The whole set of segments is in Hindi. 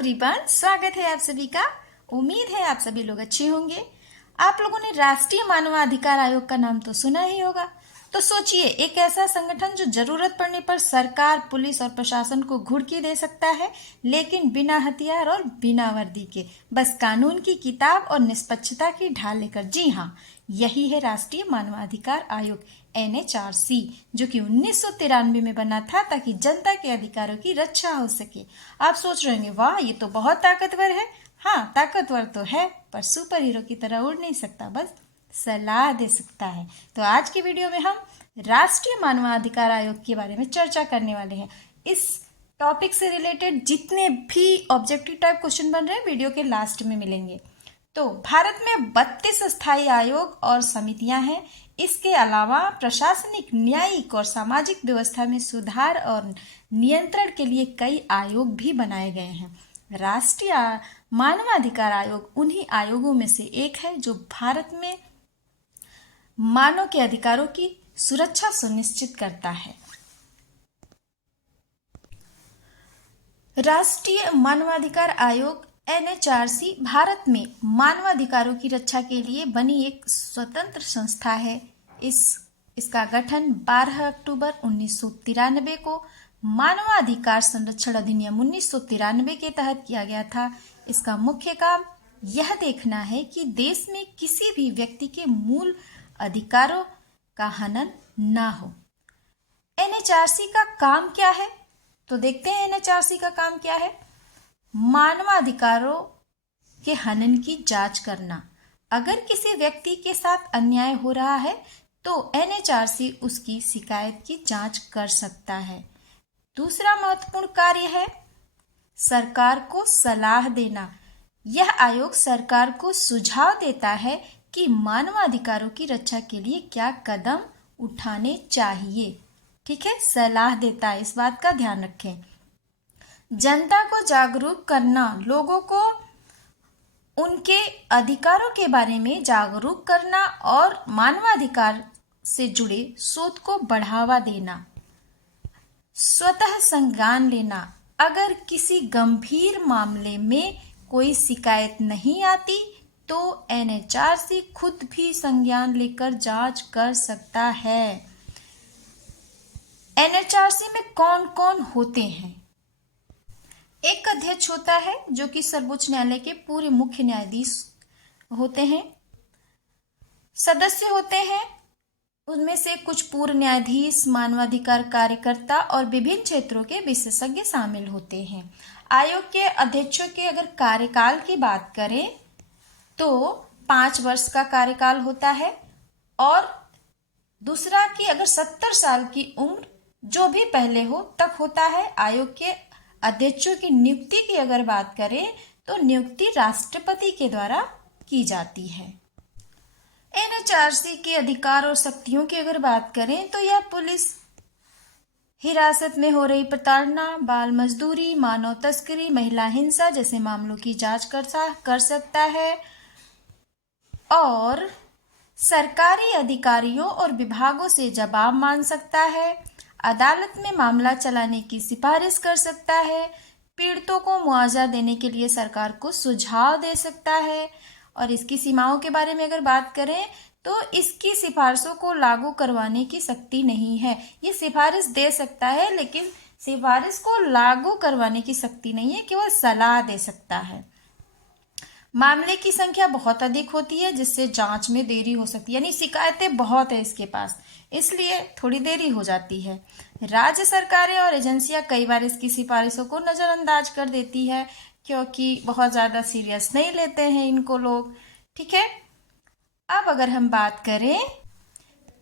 एवरीवन, स्वागत है आप सभी का। उम्मीद है आप सभी लोग अच्छे होंगे। आप लोगों ने राष्ट्रीय मानवाधिकार आयोग का नाम तो सुना ही होगा। तो सोचिए, एक ऐसा संगठन जो जरूरत पड़ने पर सरकार, पुलिस और प्रशासन को घुड़की दे सकता है, लेकिन बिना हथियार और बिना वर्दी के, बस कानून की किताब और निष्पक्षता की ढाल लेकर। जी हाँ, यही है राष्ट्रीय मानवाधिकार आयोग NHRC, जो कि 1993 में बना था ताकि जनता के अधिकारों की रक्षा हो सके। आप सोच रहे होंगे, वाह ये तो बहुत ताकतवर है। हाँ, ताकतवर तो है, पर सुपर हीरो की तरह उड़ नहीं सकता, बस सलाह दे सकता है। तो आज की वीडियो में हम राष्ट्रीय मानवाधिकार आयोग के बारे में चर्चा करने वाले हैं। इस टॉपिक से रिलेटेड जितने भी ऑब्जेक्टिव टाइप क्वेश्चन बन रहे हैं, वीडियो के लास्ट में मिलेंगे। तो भारत में 32 स्थायी आयोग और समितियां हैं। इसके अलावा प्रशासनिक, न्यायिक और सामाजिक व्यवस्था में सुधार और नियंत्रण के लिए कई आयोग भी बनाए गए हैं। राष्ट्रीय मानवाधिकार आयोग उन्हीं आयोगों में से एक है जो भारत में मानव के अधिकारों की सुरक्षा सुनिश्चित करता है। राष्ट्रीय मानवाधिकार आयोग NHRC भारत में मानवाधिकारों की रक्षा के लिए बनी एक स्वतंत्र संस्था है। इसका गठन 12 अक्टूबर 1993 को मानवाधिकार संरक्षण अधिनियम 1993 के तहत किया गया था। इसका मुख्य काम यह देखना है कि देश में किसी भी व्यक्ति के मूल अधिकारों का हनन ना हो। NHRC का काम क्या है? तो देखते हैं NHRC का काम क्या है। मानवाधिकारों के हनन की जांच करना। अगर किसी व्यक्ति के साथ अन्याय हो रहा है तो NHRC उसकी शिकायत की जांच कर सकता है। दूसरा महत्वपूर्ण कार्य है सरकार को सलाह देना। यह आयोग सरकार को सुझाव देता है कि मानवाधिकारों की रक्षा के लिए क्या कदम उठाने चाहिए। ठीक है, सलाह देता है, इस बात का ध्यान रखें। जनता को जागरूक करना, लोगों को उनके अधिकारों के बारे में जागरूक करना और मानवाधिकार से जुड़े शोध को बढ़ावा देना। स्वतः संज्ञान लेना। अगर किसी गंभीर मामले में कोई शिकायत नहीं आती तो NHRC खुद भी संज्ञान लेकर जांच कर सकता है। NHRC में कौन कौन होते हैं? एक अध्यक्ष होता है जो कि सर्वोच्च न्यायालय के पूरे मुख्य न्यायाधीश होते हैं। सदस्य होते हैं, उनमें से कुछ पूर्व न्यायाधीश, मानवाधिकार कार्यकर्ता और विभिन्न क्षेत्रों के विशेषज्ञ शामिल होते हैं। आयोग के अध्यक्षों के अगर कार्यकाल की बात करें तो 5 वर्ष का कार्यकाल होता है, और दूसरा कि अगर 70 साल की उम्र जो भी पहले हो तक होता है। आयोग के अध्यक्षों की नियुक्ति की अगर बात करें तो नियुक्ति राष्ट्रपति के द्वारा की जाती है। NHRC के अधिकार और शक्तियों की अगर बात करें तो यह पुलिस हिरासत में हो रही प्रताड़ना, बाल मजदूरी, मानव तस्करी, महिला हिंसा जैसे मामलों की जांच कर सकता है, और सरकारी अधिकारियों और विभागों से जवाब मांग सकता है, अदालत में मामला चलाने की सिफारिश कर सकता है, पीड़ितों को मुआवजा देने के लिए सरकार को सुझाव दे सकता है। और इसकी सीमाओं के बारे में अगर बात करें तो इसकी सिफारिशों को लागू करवाने की शक्ति नहीं है। ये सिफारिश दे सकता है लेकिन सिफारिश को लागू करवाने की शक्ति नहीं है, केवल सलाह दे सकता है। मामले की संख्या बहुत अधिक होती है जिससे जांच में देरी हो सकती है, यानी शिकायतें बहुत है इसके पास, इसलिए थोड़ी देरी हो जाती है। राज्य सरकारें और एजेंसियां कई बार इसकी सिफारिशों को नज़रअंदाज कर देती है क्योंकि बहुत ज़्यादा सीरियस नहीं लेते हैं इनको लोग। ठीक है, अब अगर हम बात करें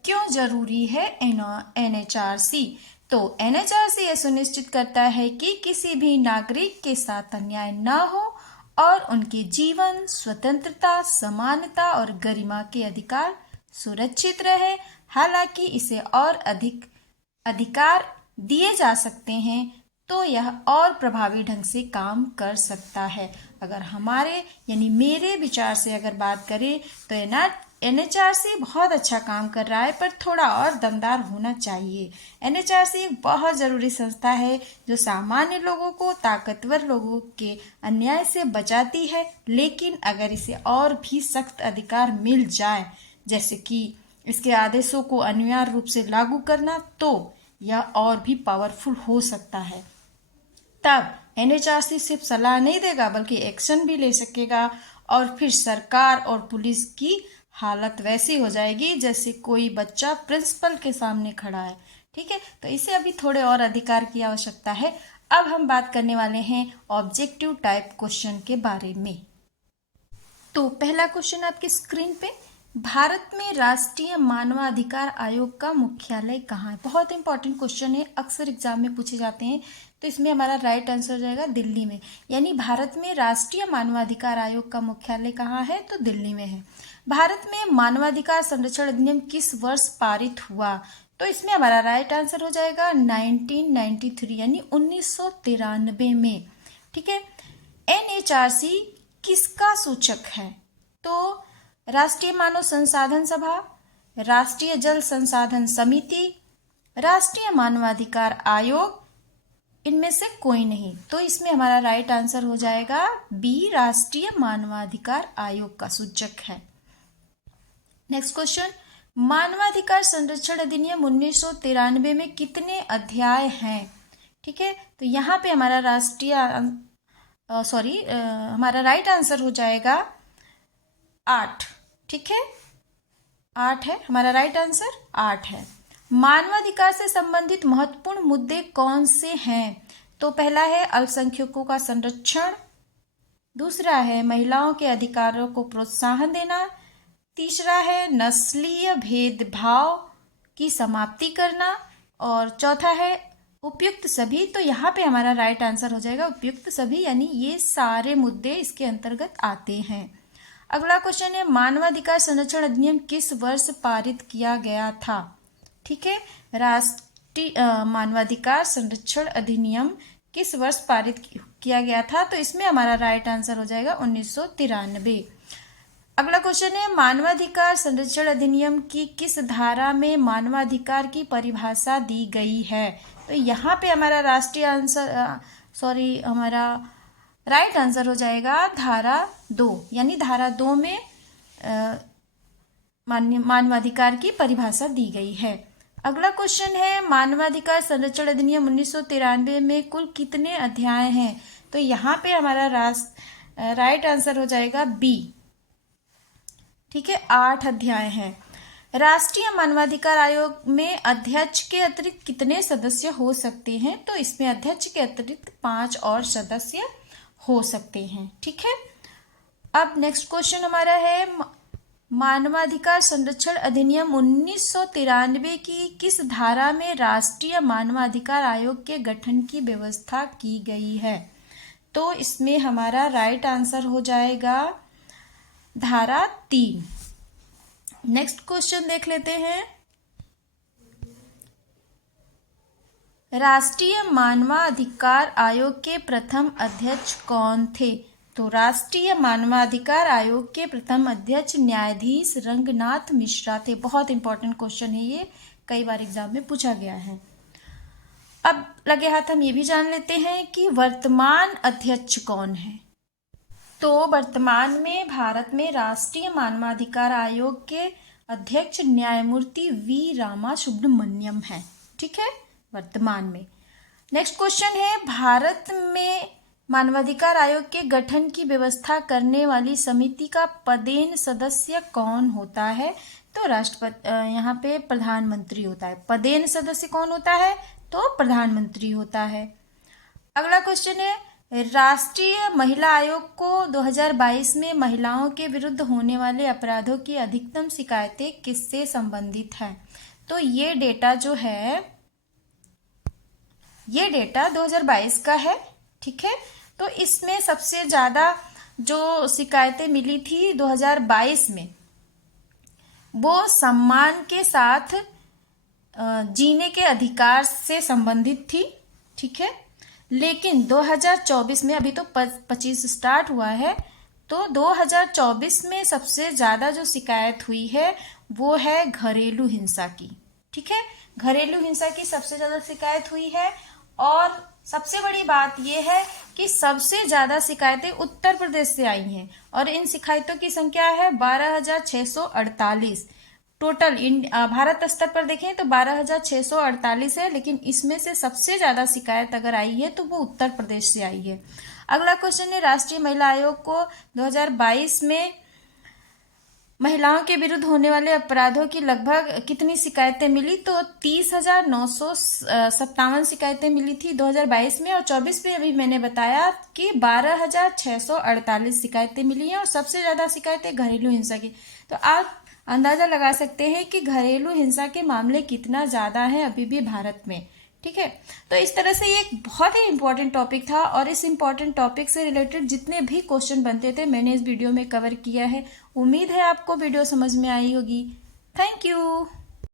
क्यों जरूरी है NHRC, तो NHRC यह सुनिश्चित करता है कि किसी भी नागरिक के साथ अन्याय न हो और उनके जीवन, स्वतंत्रता, समानता और गरिमा के अधिकार सुरक्षित रहे। हालांकि इसे और अधिक अधिकार दिए जा सकते हैं, तो यह और प्रभावी ढंग से काम कर सकता है। अगर हमारे यानी मेरे विचार से अगर बात करें तो एनएचआरसी बहुत अच्छा काम कर रहा है, पर थोड़ा और दमदार होना चाहिए। एनएचआरसी एक बहुत ज़रूरी संस्था है जो सामान्य लोगों को ताकतवर लोगों के अन्याय से बचाती है, लेकिन अगर इसे और भी सख्त अधिकार मिल जाए, जैसे कि इसके आदेशों को अनिवार्य रूप से लागू करना, तो यह और भी पावरफुल हो सकता है। तब एनएचआरसी सिर्फ सलाह नहीं देगा बल्कि एक्शन भी ले सकेगा, और फिर सरकार और पुलिस की हालत वैसी हो जाएगी जैसे कोई बच्चा प्रिंसिपल के सामने खड़ा है। ठीक है, तो इसे अभी थोड़े और अधिकार की आवश्यकता है। अब हम बात करने वाले हैं ऑब्जेक्टिव टाइप क्वेश्चन के बारे में। तो पहला क्वेश्चन आपकी स्क्रीन पे, भारत में राष्ट्रीय मानवाधिकार आयोग का मुख्यालय कहाँ है? बहुत इंपॉर्टेंट क्वेश्चन है, अक्सर एग्जाम में पूछे जाते हैं। तो इसमें हमारा राइट आंसर हो जाएगा दिल्ली में। यानी भारत में राष्ट्रीय मानवाधिकार आयोग का मुख्यालय कहाँ है? तो दिल्ली में है। भारत में मानवाधिकार संरक्षण अधिनियम किस वर्ष पारित हुआ? तो इसमें हमारा राइट आंसर हो जाएगा 1993 यानी 1993 में। ठीक है, एनएचआरसी किसका सूचक है? तो राष्ट्रीय मानव संसाधन सभा, राष्ट्रीय जल संसाधन समिति, राष्ट्रीय मानवाधिकार आयोग, इनमें से कोई नहीं। तो इसमें हमारा राइट आंसर हो जाएगा बी, राष्ट्रीय मानवाधिकार आयोग का सूचक है। नेक्स्ट क्वेश्चन, मानवाधिकार संरक्षण अधिनियम 1993 में कितने अध्याय हैं? ठीक है, तो यहाँ पे हमारा हमारा राइट आंसर हो जाएगा 8। ठीक है, 8 है हमारा राइट आंसर, 8 है। मानवाधिकार से संबंधित महत्वपूर्ण मुद्दे कौन से हैं? तो पहला है अल्पसंख्यकों का संरक्षण, दूसरा है महिलाओं के अधिकारों को प्रोत्साहन देना, तीसरा है नस्लीय भेदभाव की समाप्ति करना, और चौथा है उपयुक्त सभी। तो यहाँ पे हमारा राइट आंसर हो जाएगा उपयुक्त सभी, यानी ये सारे मुद्दे इसके अंतर्गत आते हैं। अगला क्वेश्चन है, मानवाधिकार संरक्षण अधिनियम किस वर्ष पारित किया गया था? ठीक है, राष्ट्रीय मानवाधिकार संरक्षण अधिनियम किस वर्ष पारित किया गया था? तो इसमें हमारा राइट आंसर हो जाएगा 1993। अगला क्वेश्चन है, मानवाधिकार संरक्षण अधिनियम की किस धारा में मानवाधिकार की परिभाषा दी गई है? तो यहाँ पे हमारा हमारा राइट आंसर हो जाएगा धारा 2, यानी धारा 2 में मानवाधिकार की परिभाषा दी गई है। अगला क्वेश्चन है, मानवाधिकार संरक्षण अधिनियम 1993 में कुल कितने अध्याय हैं? तो यहाँ पे हमारा राइट आंसर हो जाएगा बी। ठीक है, 8 अध्याय हैं। राष्ट्रीय मानवाधिकार आयोग में अध्यक्ष के अतिरिक्त कितने सदस्य हो सकते हैं? तो इसमें अध्यक्ष के अतिरिक्त 5 और सदस्य हो सकते हैं। ठीक है, अब नेक्स्ट क्वेश्चन हमारा है, मानवाधिकार संरक्षण अधिनियम 1993 की किस धारा में राष्ट्रीय मानवाधिकार आयोग के गठन की व्यवस्था की गई है? तो इसमें हमारा राइट आंसर हो जाएगा धारा 3। नेक्स्ट क्वेश्चन देख लेते हैं, राष्ट्रीय मानवाधिकार आयोग के प्रथम अध्यक्ष कौन थे? तो राष्ट्रीय मानवाधिकार आयोग के प्रथम अध्यक्ष न्यायाधीश रंगनाथ मिश्रा थे। बहुत इंपॉर्टेंट क्वेश्चन है ये, कई बार एग्जाम में पूछा गया है। अब लगे हाथ हम ये भी जान लेते हैं कि वर्तमान अध्यक्ष कौन है। तो वर्तमान में भारत में राष्ट्रीय मानवाधिकार आयोग के अध्यक्ष न्यायमूर्ति वी रामा सुब्रमण्यम है। ठीक है, वर्तमान में। नेक्स्ट क्वेश्चन है, भारत में मानवाधिकार आयोग के गठन की व्यवस्था करने वाली समिति का पदेन सदस्य कौन होता है? तो राष्ट्रपति, यहाँ पे प्रधानमंत्री होता है। पदेन सदस्य कौन होता है? तो प्रधानमंत्री होता है। अगला क्वेश्चन है, राष्ट्रीय महिला आयोग को 2022 में महिलाओं के विरुद्ध होने वाले अपराधों की अधिकतम शिकायतें किससे संबंधित हैं? तो ये डेटा जो है, ये डेटा 2022 का है। ठीक है, तो इसमें सबसे ज़्यादा जो शिकायतें मिली थी 2022 में, वो सम्मान के साथ जीने के अधिकार से संबंधित थी। ठीक है, लेकिन 2024 में, अभी तो 25 स्टार्ट हुआ है, तो 2024 में सबसे ज़्यादा जो शिकायत हुई है वो है घरेलू हिंसा की। ठीक है, घरेलू हिंसा की सबसे ज़्यादा शिकायत हुई है। और सबसे बड़ी बात यह है कि सबसे ज़्यादा शिकायतें उत्तर प्रदेश से आई हैं और इन शिकायतों की संख्या है 12,648। टोटल भारत स्तर पर देखें तो 12,648 है, लेकिन इसमें से सबसे ज्यादा शिकायत अगर आई है तो वो उत्तर प्रदेश से आई है। अगला क्वेश्चन है, राष्ट्रीय महिला आयोग को 2022 में महिलाओं के विरुद्ध होने वाले अपराधों की लगभग कितनी शिकायतें मिली? तो 30,957 शिकायतें मिली थी 2022 में, और 24 में अभी मैंने बताया कि 12,648 शिकायतें मिली हैं और सबसे ज्यादा शिकायतें घरेलू हिंसा की। तो आप अंदाजा लगा सकते हैं कि घरेलू हिंसा के मामले कितना ज्यादा है अभी भी भारत में। ठीक है, तो इस तरह से ये एक बहुत ही इंपॉर्टेंट टॉपिक था और इस इंपॉर्टेंट टॉपिक से रिलेटेड जितने भी क्वेश्चन बनते थे मैंने इस वीडियो में कवर किया है। उम्मीद है आपको वीडियो समझ में आई होगी। Thank you.